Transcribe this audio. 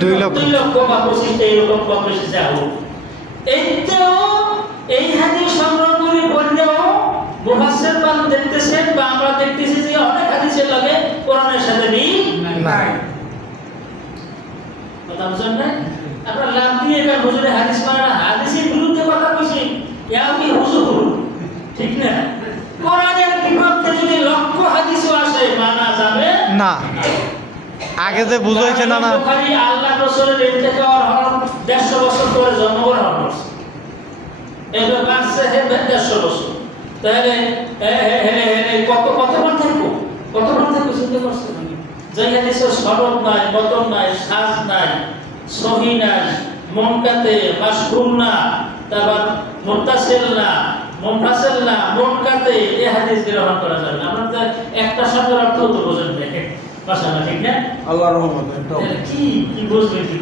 2 লক্ষ বা 25 এরকম কম বেশি যা হোক। এইটাও এই হাদিস সংগ্রহ করে বললেও মুফাসসির পান দেখতেছেন বা আমরা দেখতেছি যে অনেক হাদিসের লাগে কোরআনের সাথে মিল নাই। কথা বুঝছেন না? আপনারা লাভ দিয়ে এবার হুজুরে হাদিস মানে না, হাদিসের বিরুদ্ধে কথা কইছি, ইয়াও কি হুজুর? ঠিক না? কোরআনের বিপক্ষে যদি লক্ষ হাদিসও আসে মানা যাবে না। আগে যে বুঝাইছে না না বুখারী আল্লাহ রাসূলের ইন্তেকাল হওয়ার 150 বছর পরে জন্মগ্রহণ করছে। এটা বাঁচছে 150 বছর। তাহলে কত থাকবো? চিন্তা করছে যে হাদিসের সনদ নাই, মতন নাই, সাজ নাই, সহি নাই, মুনকাতে মাশহুর না, তারপর মুত্তাসিল না, মুনফাসিল না, মুনকাতে এই হাদিস গ্রহণ করা যাবে না। আপনারা তো একটা শব্দের অর্থ তো বোঝেন না। মাশাআল্লাহ, ঠিক না? আল্লাহর রহমতে কি বুঝবেন কি?